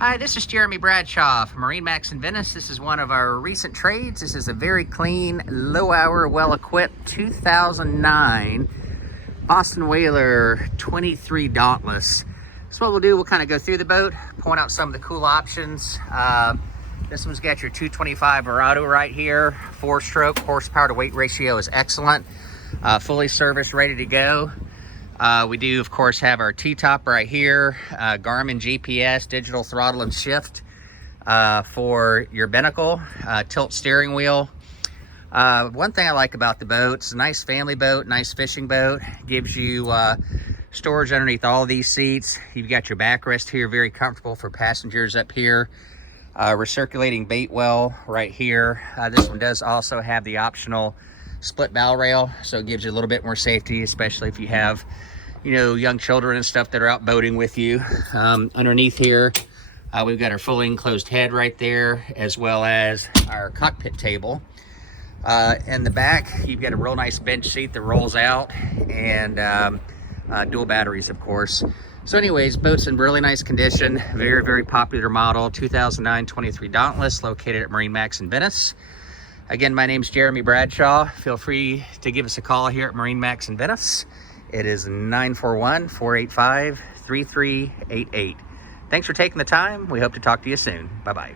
Hi, this is Jeremy Bradshaw from MarineMax Venice. This is one of our recent trades. This is a very clean, low-hour, well-equipped 2009 Boston Whaler 23 Dauntless. So what we'll do, we'll kind of go through the boat, point out some of the cool options. This one's got your 225 Verado right here. 4-stroke, horsepower to weight ratio is excellent. Fully serviced, ready to go. We do, of course, have our T-top right here, Garmin GPS, digital throttle and shift for your binnacle, tilt steering wheel. One thing I like about the boat, it's a nice family boat, nice fishing boat. Gives you storage underneath all of these seats. You've got your backrest here, very comfortable for passengers up here. Recirculating bait well right here. This one does also have the optional split bow rail, so it gives you a little bit more safety, especially if you have, you know, young children and stuff that are out boating with you. Underneath here, we've got our fully enclosed head right there, as well as our cockpit table. In the back, you've got a real nice bench seat that rolls out, and dual batteries, of course. So anyways, boat's in really nice condition. Very, very popular model, 2009 23 Dauntless, located at MarineMax Venice. Again, my name's Jeremy Bradshaw. Feel free to give us a call here at MarineMax Venice. It is 941-485-3388. Thanks for taking the time. We hope to talk to you soon. Bye-bye.